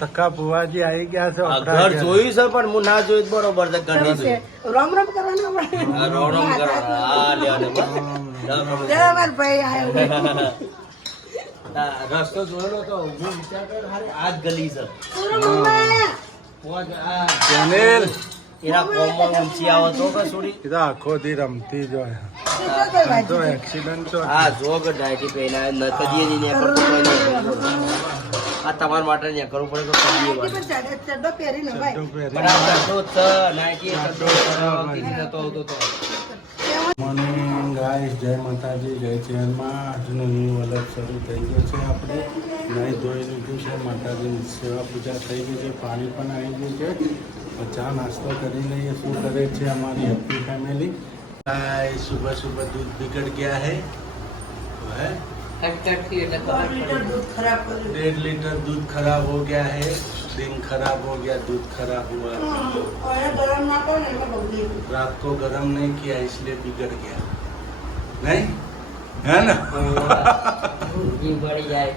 થકા ભુવાજી આવી ગયા છે. ઘર જોયું છે પણ હું ના જોયું બરોબર છે. ઘર નહીં જોયું. રામ રામ કરવાનો રોમ રોમ કરો. હા લ્યો રસ્તો જોયેલો તો હું વિચાર કર્યો હારે આ જ ગલી છે. જનેલ એના કોમમાં ઊંચી આવો તો કે છોડી એ તો આખો દી રમતી જ હોય. તો એક્સિડન્ટ તો હા જો કે ડાયટી પહેલા ન કદીએ જ નહીં કરતો કોઈ નહીં. આ તમારા માટે નહીં કરવું પડે તો કદીએ વાત. ચડ્ડો પહેરીને ભાઈ ચડ્ડો પહેરી. પણ આ ચડ્ડો જ છે, નાઇટી ચડ્ડો કીધી નતો આવતો તો. મોર્નિંગ ગાઈસ, જય માતાજી, જય ચેરમાં. આજનો ન્યૂ અલગ શરૂ થઈ ગયો છે. આપણે નહીં ધોઈ લીધું છે, માતાજીની સેવા પૂજા થઈ ગઈ છે, પાણી પણ આવી ગયું છે. તો ચા નાસ્તો કરી લઈએ. શું કરે છે हमारी हैप्पी फैमिली. गाइस सुबह सुबह दूध बिगड़ गया है. है કટકટથી એટલે ખબર પડી. दूध खराब कर 1.5 लीटर दूध खराब हो गया है. दिन खराब हो गया, दूध खराब हुआ. और गरम ना करो नहीं बगड़ी रात को गर्म नहीं किया इसलिए बिगड़ गया. नहीं है ना. ઊંઘી પડી જાય.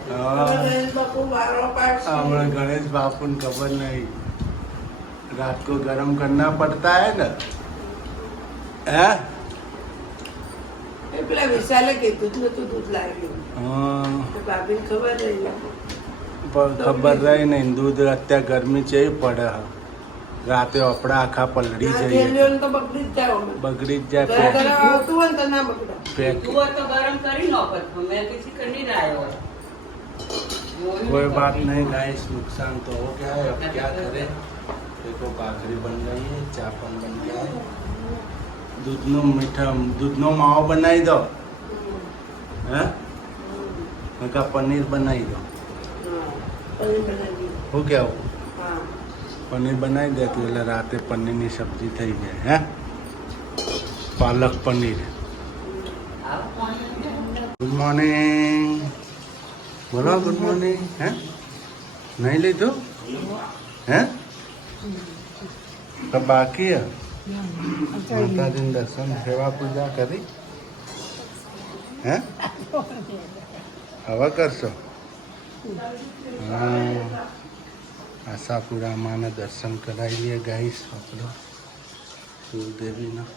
गणेश बापू वारो पास हमारे गणेश बापू ने खबर नहीं. रात को गर्म करना पड़ता है ना. है એ પેલા વિશાલે કીધું તું તું દૂધ લાવી हाँ, તો ભાભીને ખબર રહી पर खबर रही नहीं. दूध અત્યારે ગરમી ચેવી પડે હ. રાતે આપણા આખા પલળી જઈએ. થેલીઓ તો બગડી જ જાય અમે બગડી જ જાય. ઘર ઘર આવતું હોય ને તો ના બગડે પેક તું તો ગરમ કરી નાખો. મેં किसी करनी ना आयो. कोई बात नहीं गाइस, नुकसान तो हो गया है. अब क्या करें. देखो भाखरी बन गई है, चापन बन गया है. दूधनो मीठा दूधनो माવો બનાવી દો. હે નકા પનીર બનાવી દો. પનીર બનાવી હું કેવું હા પનીર બનાવી દે એટલે રાતે પનીરની સબ્જી થઈ જાય. હે પાલક પનીર. Good morning. બોલો ગુડ મોર્નિંગ. હે નહીં લીધું હે તો બાકી હે. માતાજીનું દર્શન સેવા પૂજા કરી. હે હવે કરશો. હા આશાપુરા માના દર્શન કરાવી લઈએ ગાઈસ આપણે. કુલદેવીના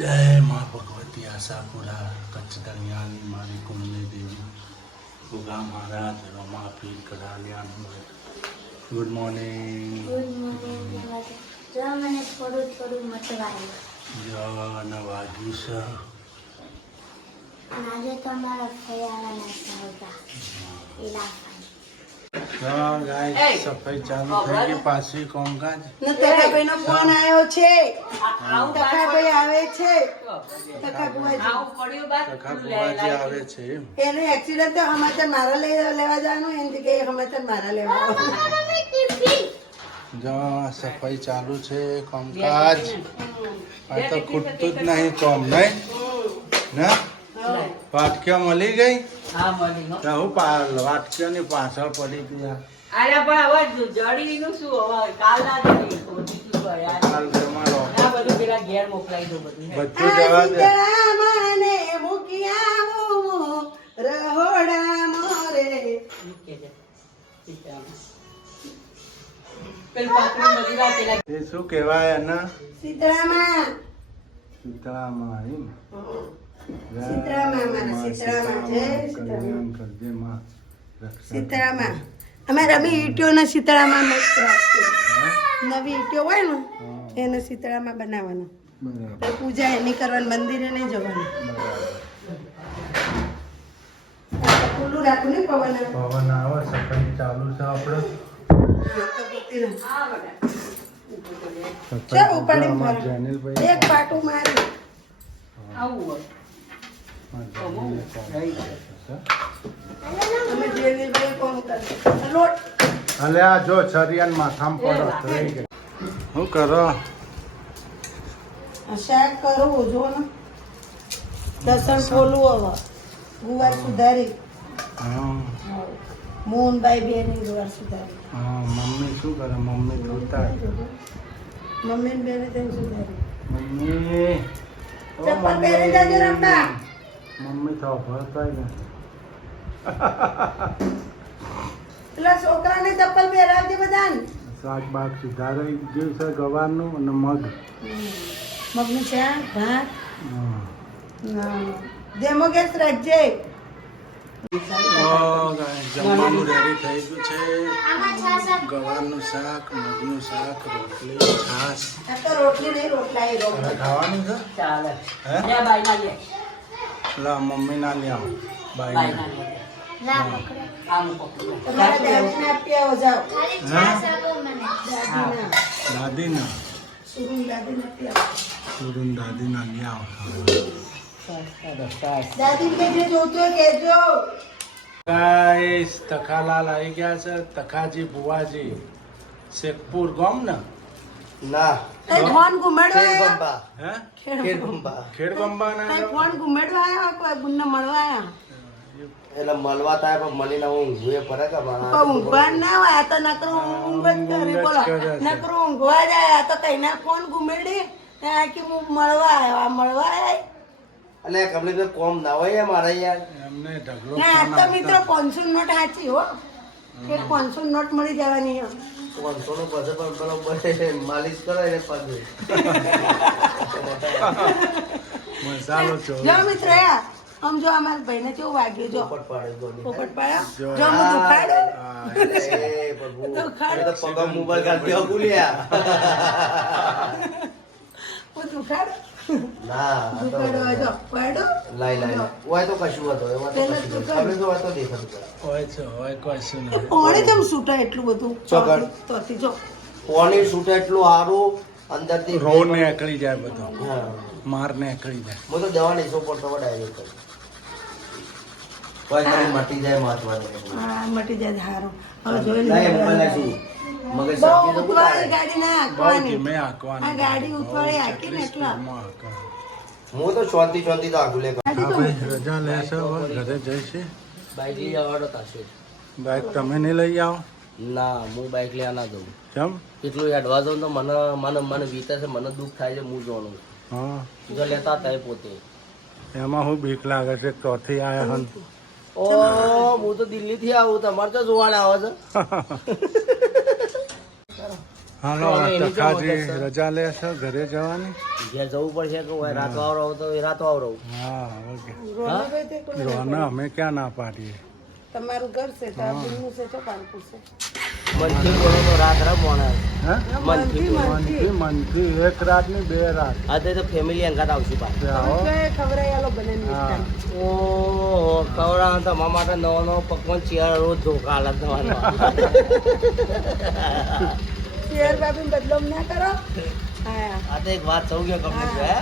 જય મા ભગવતી આશાપુરા કચ્છદણિયાની મારી કુળની દેવી ઉગા મહારાજ રમા પીર કડાલિયાનું. Good morning. જો મને થોડું થોડું મટવાયું જન વાગ્યું છે. અને આજે તો અમારા ફૈયાવાના સૌદા એ લાવવાની. ગાઈસ સફાઈ ચાલુ થઈ ગઈ. પાછી કોમકાજ તકાભાઈ નો ફોન આવ્યો છે. તકાભાઈ આવે છે. તકાભાઈ સખા બુવાજી આવે છે એમ. એને એક્સિડન્ટ તો સમાચાર મારા લેવા જવાનું એની જગ્યાએ સમાચાર મારા લેવા જો સફાઈ ચાલુ છે. કોમકાજ આ તો ખૂટતું જ નહીં કોમ નહીં ને. વાટક્યા મળી ગઈ. હા મળી ગયો. તો હું વાટક્યાની પાછળ પડી ગયા. અરે પણ હવે જડી નું શું હવે કાલ ના જડી થોડી શું કરે આ હાલ તમારો બધું પેલા ઘેર મોકલાઈ દો બધું. બધું જવા દે. મને મૂકી આવું રહોડા મોરે મૂકે છે. પેલ પાકડી મજરા પેલા એ શું કહેવાય એના સીતળામાં સીતારામાં એમ. સીતારામાં મારા સીતારામાં જય કલ્યાણ કરજે માં. રક્ષા સીતળામાં અમે રમી ઈટીઓના સીતળામાં મસ્ત રાખીએ. નવી ઈટીઓ હોય ને એને સીતળામાં બનાવવાનું. બરાબર તો પૂજા એની કરવાની, મંદિરે નહીં જવાનું. ખુલ્લું રાખું ને પવન આવે. પવન આવે. સફાઈ ચાલુ છે આપણે. હા, તો પૂતી રહે. સફાઈ ચાલ ઉપાડીને અમારા ભરો. જૈનિલભાઈ એક પાટું મારી આવું હોય. અમે જેવીભાઈ કોમ કરે લોટ અલે આ જો છરિયાન માથામાં પડો રહી ગઈ. શું કરો. આ શાક કરવું જો ને લસણ ફોલું હવે ગુવાર સુધારી હા મોહનભાઈ બેની ગુવાર સુધારી હા. મમ્મી શું કરે. મમ્મી ધોતા. મમ્મી ને બેને તેને સુધારી મમ્મી ઓ ચપ્પલ પહેરી જજો રમવા. મમ્મી તો ભરતાય ને. પેલા છોકરાને ચપ્પલ પહેરાવજે બધાને. શાક બાક સુધારાઈ ગયું છે ગવારનું અને મગ. મગનું શાક ભાત હા. જેમો ગેસ રાખજે. જમવાનું રેડી થઈ ગયું છે. આમાં છાશ આપો. ગવારનું શાક, મગનું શાક, રોટલી, છાશ. આ તો રોટલી નહીં રોટલા એ રોટલા. હવે ખાવાનું છે? ચાલે હે? લે બાઈ ના લે લા મમ્મી ના લે આવો. બાઈ બાય. ના લે લા પકડો. આમ પકડો તમારા દાદીને આપી આવો જાઓ. ખાલી છાશ આપો મને. દાદીના દાદી ના સુરુન દાદીને આપી આવો. સુરુન દાદી ના લે આવો. દાદીને કહેજો જોતું હોય કહેજો. ગાઈસ તખાલાલ આવી ગયા છે. તખાજી બુવાજી શેખપુર ગામ ને ના કઈ ફોન ઘુમાડવા આવ્યા? ગંબા હે ખેડ ગંબા ખેડબંબા ના કઈ ફોન ઘુમાડવા આવ્યા કોઈ ગુણને મળવા આવ્યા? એટલે મળવા થાય પણ મળી ના ઊંઘું એ ફરક પણ ઊંઘવા ના હોય આ તો નકરું ઊંઘ જ કરે બોલો નકરું ઊંઘવા જાય આ તો કઈ ના ફોન ઘુમેડી આ કે હું મળવા આવ્યો આ મળવા આવ્યા અને કમલેશ કોમ ના હોય મારા યાર એમને ઢગલો ના આ તો મિત્રો 500 નોટ સાચી હો એક 500 નોટ મળી જવાની હો. 500 નું પછી પણ બરોબર માલિશ કરે ને પગ મસાલો છો જો મિત્ર આમ જો અમારા ભાઈને કેવું વાગ્યું જો પોપટ પાડે ગોલી પોપટ પાડ્યો જો હું દુખાડું એ પ્રભુ એ તો પગ મોબાઈલ કાઢ દેવો ભૂલ્યા હું દુખાડું ના આ તો દુખાડો જો પાડો લાઈ લાઈ ઓય તો કશું હતો એમાં તો પેલા કશું તો આપણે તો વાતો દેખાતું કરે હોય છે હોય કશું નહીં કોણે કેમ સૂટા એટલું બધું ચોકડ. તોથી જો પોણી સૂટ એટલું સારું અંદરથી રો ને એકળી જાય બધો હા માર ને એકળી જાય હું તો દવા નહીં સોપડ તો ડાયરેક્ટ કરું કોઈ કરી મટી જાય મહત્વનું હા મટી જાય હારો હવે જોઈ નહીં લે મોબાઈલ નાખી મગજ બહુ સાપી તો ઉતવાળી ગાડી ના બહુ હાંકવાની ધીમે હાંકવાની. આ ગાડી ઉતવાળી હાંકી ને બહુ એટલા. સ્પીડમાં હાંકવાની. હું તો શાંતિ શાંતિ તો આગુલે હા ભાઈ રજા લેશે હવે ઘરે જઈશે બાઈક લઈ જવાનો થશે બાઈક તમે નહીં લઈ આવો ના હું બાઈક લેવા ના જઉં કેમ એટલું એડવાન્સ હોઉં તો મને મને મને વીતે છે મને દુઃખ થાય છે હું જોવાનું હા જો લેતા હતા એ પોતે એમાં હું બીક લાગે છે ચોથી આયા હન ઓ હું તો દિલ્હી થી આવું તમારે તો જોવાના આવે છે હાલો હવે એની તખાજી જવા દે, રજા લેશે ઘરે જવાની ઘેર જવું પડશે કે ઓય રાત વાળો આવો તો એ રાત વાળો હા ઓકે રોનકભાઈ તે કોઈ રોના અમે ક્યાં ના પાડીએ તમારું ઘર છે તો આ બિલનું છે તો પાનપુર છે મનથી બોલો તો રાત રમવાના હે મનથી બોલો. મનથી મનથી એક રાત ની 2 રાત હા તો ફેમિલી અંગાત આવશે પાછું આવો ખવડાય આલો બને હા ઓહો કવડા તમારા માટે નવો નવો પકવાન ચિયાર રોજ ધોકા હાલત તમારે શેર બાબીને બદલો ના કરો હા આ તો એક વાત સૌ ગયો કમ્પ્લીટ હે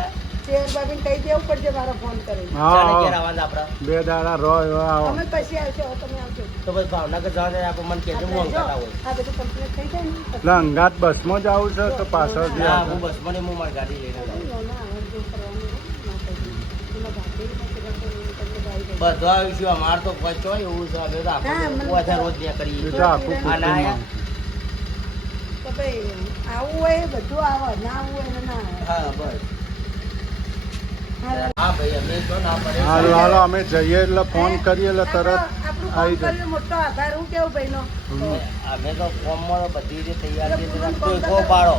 શેર બાબીને કહી દેવું પડશે મારો ફોન કરી ચાલે ઘેર હા આવવાના આપડા 2 દાડા રો એવા આવો અમે પછી આવશો હવે તમે આવજો તો બસ ભાવનગર જવા દે આપણે મને કહેજો હું અંગાત આવું આ બધું કમ્પ્લીટ થઈ જાય ને પછી એટલે અંગાત બસમાં જ આવું છે તો પાછળથી હા આવશે? હું બસ મને હું મારી ગાડી લઈને આવું લોના આવન જો કરવાનું ના કરી એમાં ભાભી તમને ગાડી દઈ. બધા આવીશું અમાર તો પચો એવું છે અમે તો હા, આખો મને ઓછા રોજ ત્યાં કરીએ એ તો આખું આ ના કુટુંબ આયા? તો ભાઈ આવું હોય એ બધું આવે ના આવું હોય એને ના આવે હા બસ હા, હા ભાઈ અમે તો ના પડે હાલો હાલો અમે જઈએ એટલે ફોન કરીએ એટલે તરત આપણું આવી કામ જાય કર્યું મોટો આભાર હું કેવું ભાઈનો અમે તો ફોર્મમાં બધી રીતે તૈયાર છીએ તમે કોઈ કો પાડો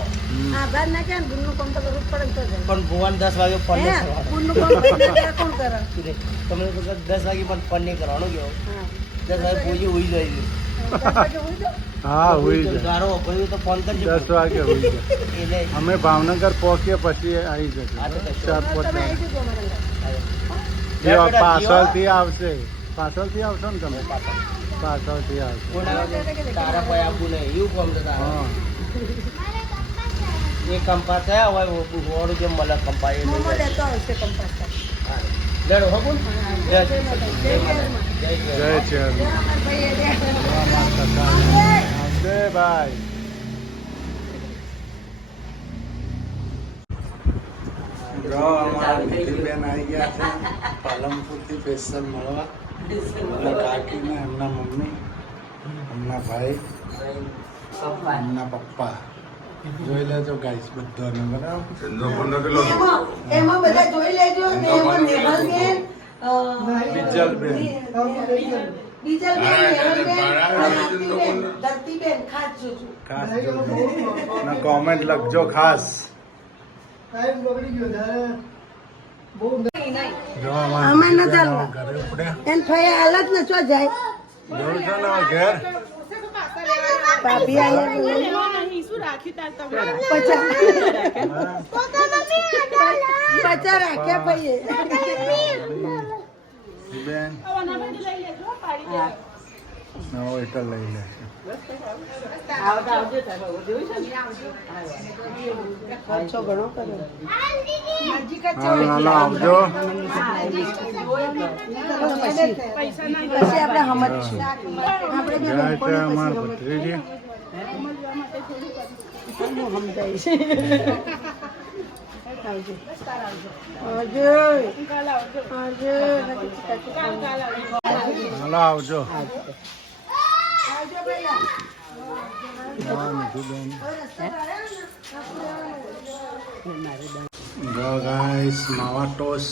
આભાર ના કે ગુણનું કામ તો કરવું જ પડે ને તો જાય. પણ ભુવન 10 વાગે ફોન હે નહીં કરવાનો ગુણનું કામ ભાઈ ના કોણ કરે તમને તો 10 વાગે પણ ફોન નહીં કરવાનો કેવો હા 10 વાગે પૂજી ઉઈ જાય દસ વાગે હોઈ જાઓ. હા હોય જાય ગારો ભર્યું તો ફોન કરજો 10 વાગે હોય જાય એટલે અમે ભાવનગર પહોંચીએ પછી આવી જશે હા, તો કશો. ચાર હા, પાંચ તમે આવી દાડા. જજો અમારા ઘરે. એ પાછળથી આવશે પાછળથી આવશો ને તમે પાછળથી આવશે તારા કોઈ આપવું નહીં એવું કામ છે તારા હા એ કંપા થયા હોય ઓરું જેમ મળે કંપા એ મોમો લેતો આવશે કંપાસ પર. લડો હો બોલ જય જય માતા. જય માતા. જય જય જય છે જય અમારા ભાઈ એને. આવશે ભાઈ જો અમારા નિખિલબેન આવી ગયા છે પાલનપુરથી સ્પેશિયલ મળવા એમના કાકીને એમના મમ્મી એમના ભાઈ એમના પપ્પા જોઈ લેજો ગાઈસ બધાને બરાબર એમાં બધા જોઈ લેજો ને એમાં નેહલબેન, બીજલબેન. બીજલબેન, નેહલબેન, ધરતીબેન, ધરતીબેન ખાસ જોજો. ખાસ જોજો. ના કોમેન્ટ લખજો ખાસ. જો અમે ન ચાલવા. ઘરે ઉપડ્યા. એન ફઈ હાલત ન ચો જાય. જોયું છે ને હવે ઘેર? ભાભી આયા પચા રાખ્યા ભાઈએ. બેન નવો એટલે લઈ લે. ખર્ચો ઘણો કર્યો. હાલો આવજો. પછી આપણે સમજશું. આપણે બે જય બપોરે જય અમાર પછી ભત્રીજી. સમજાઈશ. આવજો. હાલો આવજો. આવજો ભૈયા. હા નીતુબેન. જો ગાઈસ માવા ટોસ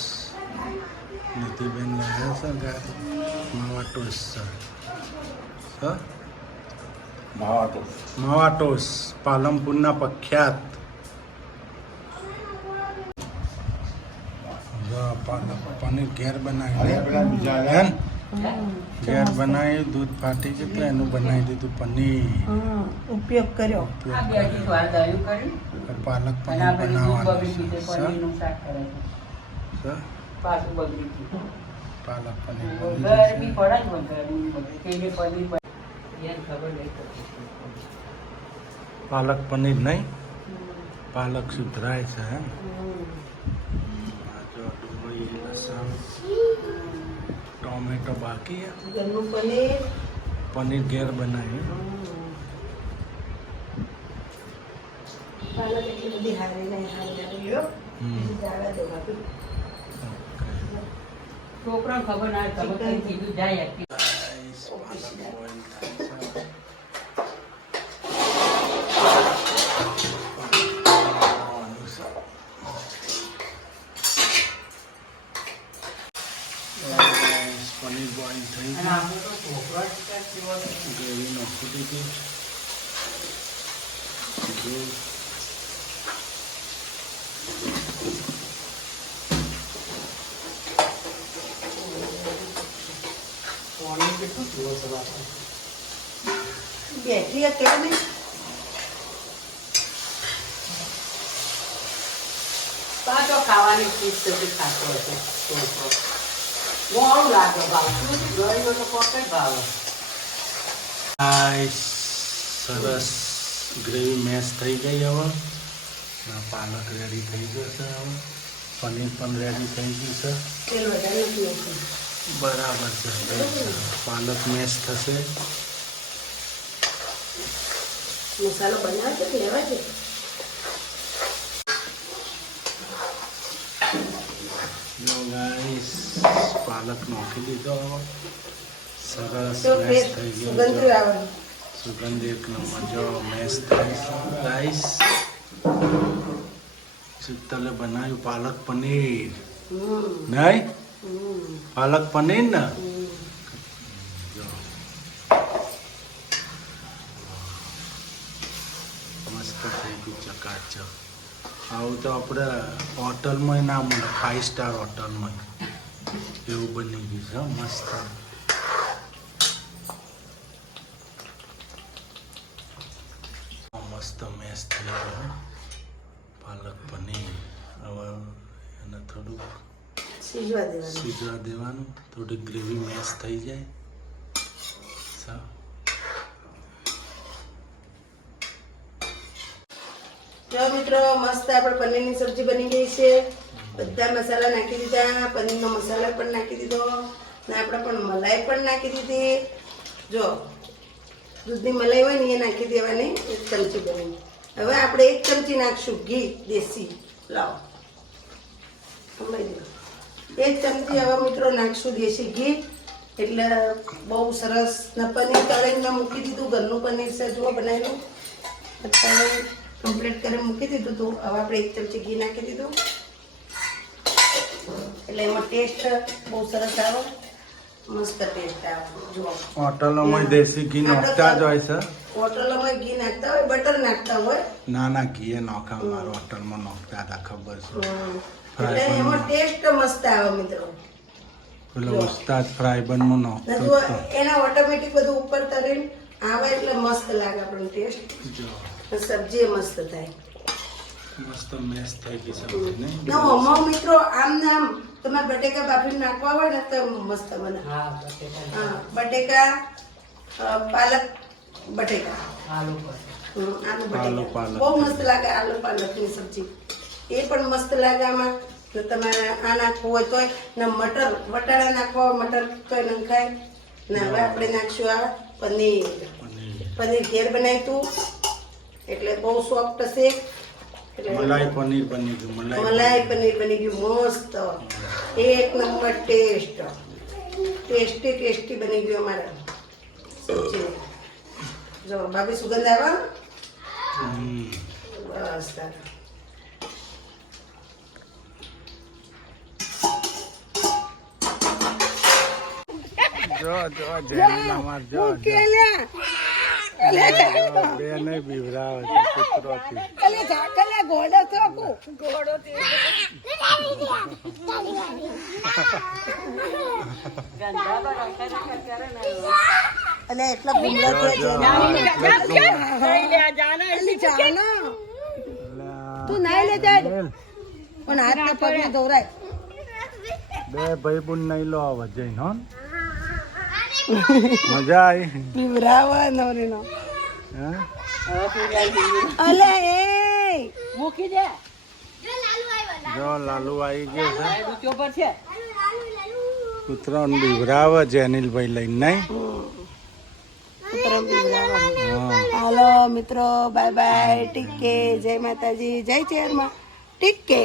નીતિબેન લાવ્યા છે ગાય માવા ટોસ છે. માવા ટોસ પાલનપુરના પ્રખ્યાત. જો પનીર ઘેર બનાવી ઘેર બનાવી દૂધ ફાટી ગયું તો એનું બનાવી દીધું પનીર. ઉપયોગ કર્યો. પાલક પનીર બનાવવાનું છે. પાલક પનીર પાલક પનીર નહીં પાલક સુધરાય છે. એમ જો ડુંગળી લસણ ટોમેટો બાકી ઘરનું પનીર. પનીર ઘેર બનાવી. પાલક એટલી બધી હારી નહીં હારી લ્યો. જાવા દો ભાભી. છોકરાને ખબર ના ખબર કઈ કીધું જાય પનીર બોઇલ થઈ અને આપણે તો છોકરા ગ્રેવી નાખી દીધી. બેઠી હતી ને પાછો ખાવાની ચીજ તો ખાતો હશે છોકરો મોડું લાગે ભાવતું ગળીઓ તો પોતે ભાવે સરસ ગ્રેવી મેશ થઈ ગઈ. હવે પાલક રેડી થઈ જશે. હવે પનીર પણ રેડી થઈ ગયું છે. તેલ વધારે નથી નાખ્યું. બરાબર છે. પાલક મેશ થશે. મસાલો બનાવે છે કે લેવા છે? જો ગાઈસ પાલક નાખી દીધો. હવે સરસ તો મેશ થઈ સુગંધ ગયું. આવે. સુગંધ એક નંબર. જો મેશ થાય છે ગાઈસ. શીતલે બનાવ્યું પાલક પનીર નહીં પાલક પનીર ને. જો મસ્ત થઈ ગયું ચકાચક. આવું તો આપણે હોટલમાં ના મળે. 5 સ્ટાર હોટલમાં એવું બની ગયું છે. મસ્ત. મસ્ત મેશ થઈ ગયો પાલક પનીર. હવે એને થોડુંક સીજવા દેવાનું. થોડી ગ્રેવી મેશ થઈ જાય. જો મિત્રો મસ્ત આપણે પનીરની સબ્જી બની ગઈ છે. બધા મસાલા નાખી દીધા. પનીરનો મસાલા પણ નાખી દીધો ને આપણે પણ મલાઈ પણ નાખી દીધી. જો દૂધની મલાઈ હોય ને એ નાખી દેવાની. 1 ચમચી બની. હવે આપણે 1 ચમચી નાખશું ઘી દેશી. લાવો 1 ચમચી હવે મિત્રો નાખશું દેશી ઘી. એટલે બહુ સરસ. પનીર તળીને મૂકી દીધું. ઘરનું પનીર છે જુઓ બનાવેલું. અત્યારે કમ્પ્લીટ કરી મૂકી દીધું હતું. હવે આપણે 1 ચમચી ઘી નાખી દીધું એટલે એમાં ટેસ્ટ બહુ સરસ આવે. મસ્ત ટેસ્ટ આવે જો હોટલોમાં દેશી ઘી નાખતા જ હોય છે. હોટલોમાં ઘી નાખતા હોય બટર નાખતા હોય ના ઘી નાખા મારા હોટલમાં નાખતા હતા ખબર છે. એટલે એમાં ટેસ્ટ મસ્ત આવે મિત્રો. પેલો ઉસ્તાદ ફ્રાય બનમાં નાખતો જો હતો. એના ઓટોમેટિક બધું ઉપર તરીને આવે એટલે મસ્ત લાગે આપણને ટેસ્ટ. જો સબ્જી મસ્ત થાય. મસ્ત મેશ થઈ ગઈ સબ્જી ને. ના મિત્રો આમ ને આમ તમારે બટેકા બાફીને નાખવા હોય ને તો મસ્ત બને. હા બટેટા હા બટેકા પાલક બટેકા આલુ પર આલુ આલુ બટેકા પાલક. બહુ મસ્ત લાગે આલુ પાલકની સબ્જી. એ પણ મસ્ત લાગે આમાં. જો તમારે આ નાખવું હોય તોય ને મટર વટાણા નાખવા હોય મટર તોય નખાય ને હવે આપણે નાખશું આ પનીર. પનીર ઘેર બનાવ્યું તું એટલે બહુ સોફ્ટ હશે. એટલે મલાઈ પનીર બની ગયું. મલાઈ પનીર બની ગયું મસ્ત એક નંબર ટેસ્ટી બની ગયું અમારે સબ્જી. જો ભાભી સુગંધ આવે બસ તારે. જો જેની અમાર જો બે નહીં બીવરાવે છે કૂતરોથી. અને એટલા ગુંડા તું નાઈ લે જાય પણ હાથ પગ ને દોરાય. બે ભાઈ બુન નહીં લો આવે જઈને હો. મજા આવી. પીવરાવા નવરીનો હે? અલે એ મૂકી દે જો લાલુ આવી ગયો છે. ડૂચો પર છે કૂતરાને બીવરાવે જેનિલભાઈ લઈને નહીં. હા. હાલો મિત્રો બાય બાય ટીકે જય માતાજી જય ચેરમાં ટીકે.